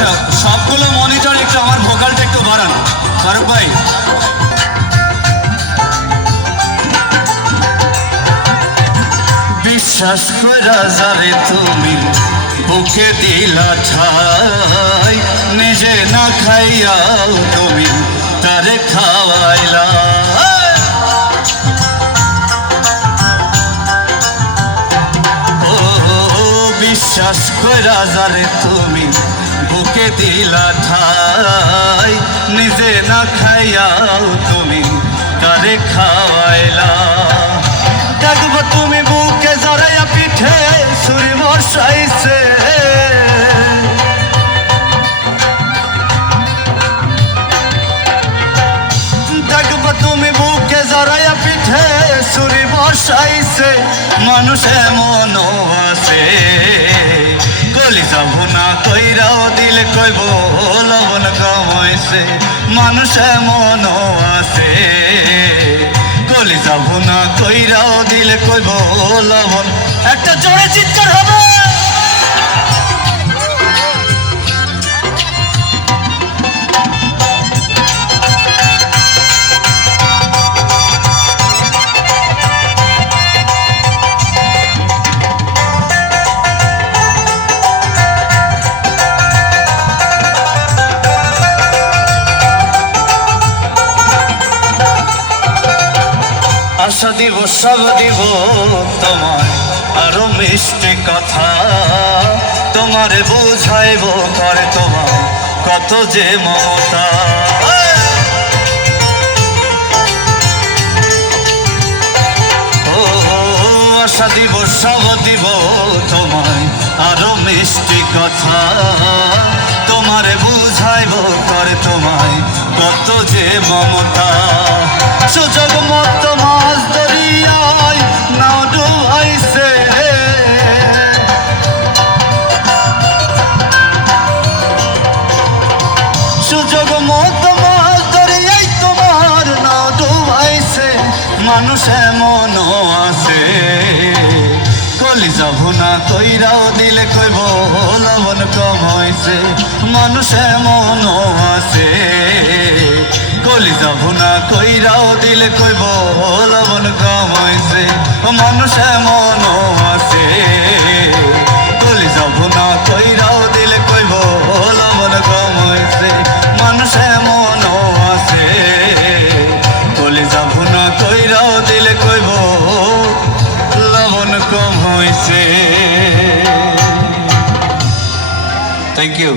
আচ্ছা, সবগুলো মনিটর একটু আমার ভোকালটা একটু বাড়ান ফারুক ভাই। বিশ্বাস কইরা যারে তুমি বুকে দিলা ঠাই, নিজে না খাইয়াও তুমি তারে খাওয়াইলা। বিশ্বাস কইরা যারে তুমি বুকে দিলা ঠাই, নিজে না খাইয়াও তুমি তারে খাওয়াইলা। দেখবো তুমি বুকে জড়াইয়া পিঠে ছুরি বসাইছে, দেখবো তুমি বুকে জড়াইয়া পিঠে ছুরি বসাইছে। মানুষ এমনও আছে কলিজা ভুনা কইরাও দিলে কইব লবণ কমাইছে। মানুষ এমনও আছে কলিজা ভুনা কইরাও দিলে কইব লবণ। একটা জোরে চিৎকার হবে। আশা দিব সব দিব তোমায় আরো মিষ্টি কথা, তোমারে বুঝাইব করে তোমার কত যে মমতা। ও আশা দিব সব দিব তোমায় আরো মিষ্টি কথা, তোমারে বুঝাইব করে তোমায় কত যে মমতা। সুযোগ মতো মাছ দরিয়ায় নাও ডুবাইছে, সুযোগ মতো মাছ দরিয়ায় তোমার নাও ডুবাইছে। মানুষ এমনও আছে কলিজা ভুনা কইরাও দিলে কইব লবণ কম হইছে। মানুষ এমনও আছে কলিজা ভুনা কইরাও দিলে কইব লবণ কম হইছে। মানুষ এমনও আছে কলিজা ভুনা কইরাও দিলে কইব লবণ কম হইছে। মানুষ এমনও আছে কলিজা ভুনা কইরাও দিলে কইব লবণ কম হইছে। Thank you.